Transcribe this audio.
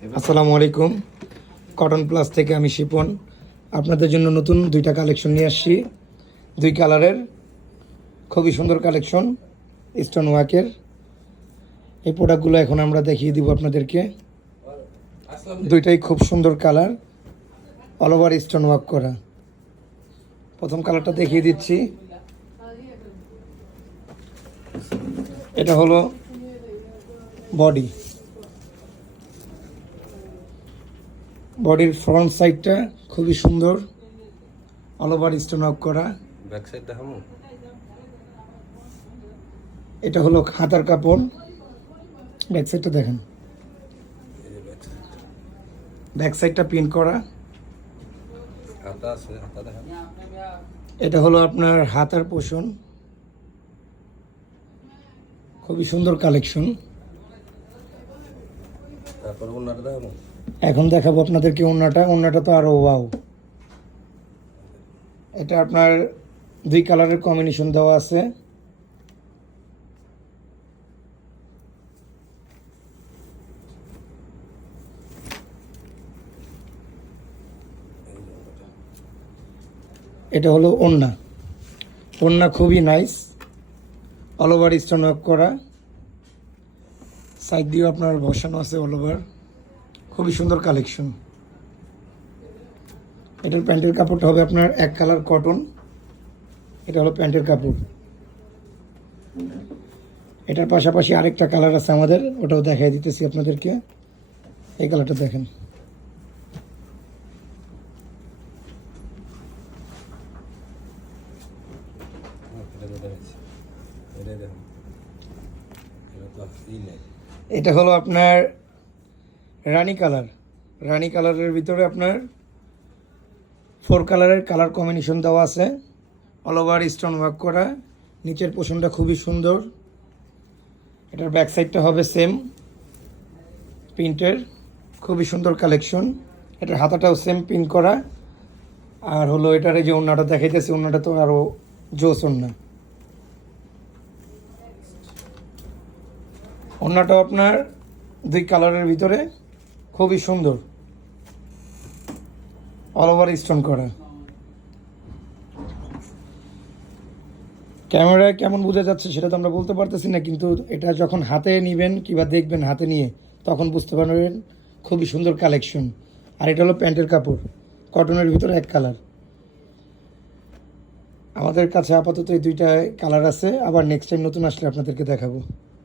আসসালামু আলাইকুম। Cotton plus থেকে আমি শিপন আপনাদের জন্য নতুন দুইটা কালেকশন নিয়ে আসছি। দুই কালারের খুবই সুন্দর কালেকশন, স্টোন ওয়ার্কের। এই প্রোডাক্টগুলো এখন আমরা দেখিয়ে দিব আপনাদেরকে। দুইটাই খুব সুন্দর colour, all over stone work করা। প্রথম কালারটা দেখিয়ে দিচ্ছি। এটা হলো বডি, বডির ফ্রন্ট সাইডটা খুবই সুন্দর, অল ওভার স্টোন ওয়ার্ক করা। ব্যাক সাইড দেখাবো। এটা হলো হাতার কাপড়, ব্যাক সাইডটা দেখেন, ব্যাক সাইডটা পিন করা। হাতা আছে, হাতা দেখান। এটা হলো আপনার হাতার পোষণ, খুবই সুন্দর কালেকশন। তারপর ওনাটা দেখাবো। এখন দেখাবো আপনাদেরকে ওড়নাটা। ওড়নাটা তো আরো ওয়াও। এটা আপনার দুই কালারের কম্বিনেশন দেওয়া আছে। এটা হলো ওড়না। ওড়না খুবই nice, all over stone work করা। সাইড দিয়েও আপনার বসানো আছে অল ওভার, খুবই সুন্দর কালেকশন। এটার প্যান্টের কাপড়টা হবে আপনার এক কালার কটন। এটা হলো প্যান্টের কাপড়। এটার পাশাপাশি আরেকটা কালার আছে আমাদের, ওটাও দেখাই দিতেছি আপনাদেরকে। এই কালারটা দেখেন, এটা হলো আপনার রানী কালার। রানী কালারের ভিতরে আপনার 4 কালারের কালার কম্বিনেশন দেওয়া আছে, অল ওভার স্টোন ওয়ার্ক করা। নিচের পোষণটা খুবই সুন্দর। এটার ব্যাক সাইডটা হবে সেম প্রিন্টের, খুবই সুন্দর কালেকশন। এটার হাতাটাও সেম প্রিন্ট করা। আর হলো এটার এই যে ওড়নাটা দেখাইতেছে, ওড়নাটা তো আরও জোস ওড়না। ওড়নাটাও আপনার দুই কালারের ভিতরে খুবই সুন্দর, অল ওভার স্টোন করা। ক্যামেরায় কেমন বোঝা যাচ্ছে সেটা তো আমরা বলতে পারতেছি না, কিন্তু এটা যখন হাতে নেবেন কিংবা দেখবেন হাতে নিয়ে, তখন বুঝতে পারবেন খুবই সুন্দর কালেকশন। আর এটা হলো প্যান্টের কাপড়, কটনের ভিতরে এক কালার। আমাদের কাছে আপাতত এই দুইটা কালার আছে, আবার নেক্সট টাইম নতুন আসলে আপনাদেরকে দেখাবো।